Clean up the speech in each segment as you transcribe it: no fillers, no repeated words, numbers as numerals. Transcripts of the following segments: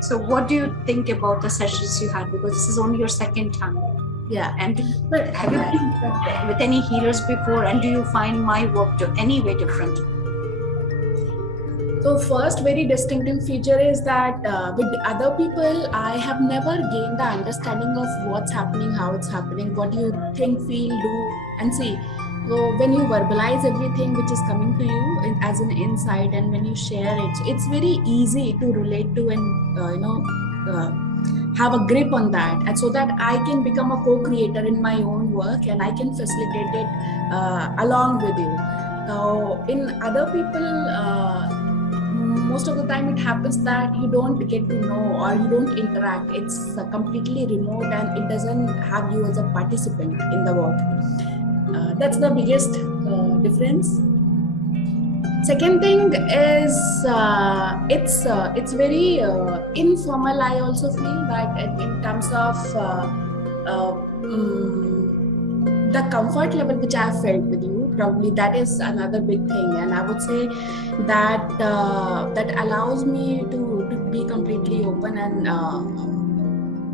So what do you think about the sessions you had? Because this is only your second time. Yeah. And have you been with any healers before? And do you find my work any way different? So first very distinctive feature is that with other people, I have never gained the understanding of what's happening, how it's happening, what you think, feel, do, and see. So when you verbalize everything which is coming to you as an insight, and when you share it, so it's very easy to relate to and have a grip on that, and so that I can become a co-creator in my own work and I can facilitate it along with you. So in other people, most of the time it happens that you don't get to know or you don't interact. It's completely remote and it doesn't have you as a participant in the work. That's the biggest difference. Second thing is it's very informal. I also feel that in terms of the comfort level which I have felt with you, probably that is another big thing, and I would say that that allows me to be completely open and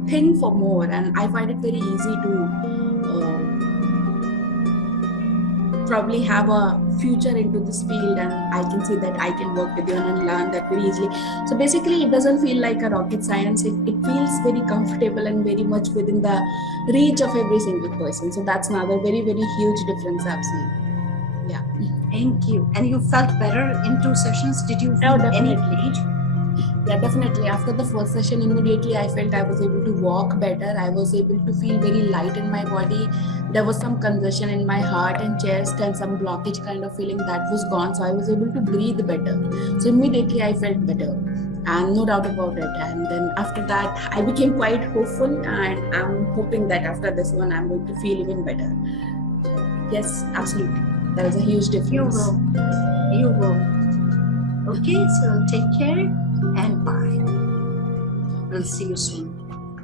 think for more, and I find it very easy to probably have a future into this field, and I can see that I can work with you and learn that very easily. So basically it doesn't feel like a rocket science. It feels very comfortable and very much within the reach of every single person. So that's another very, very huge difference I've seen. Yeah. Thank you. And you felt better in 2 sessions? Did you feel any change? Yeah, definitely. After the first session, immediately I felt I was able to walk better. I was able to feel very light in my body. There was some congestion in my heart and chest and some blockage kind of feeling that was gone. So I was able to breathe better. So immediately I felt better, and no doubt about it. And then after that, I became quite hopeful, and I'm hoping that after this one, I'm going to feel even better. Yes, absolutely. There is a huge difference. You will. Okay, so take care and bye. We'll see you soon.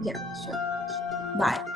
Yeah, sure. Bye.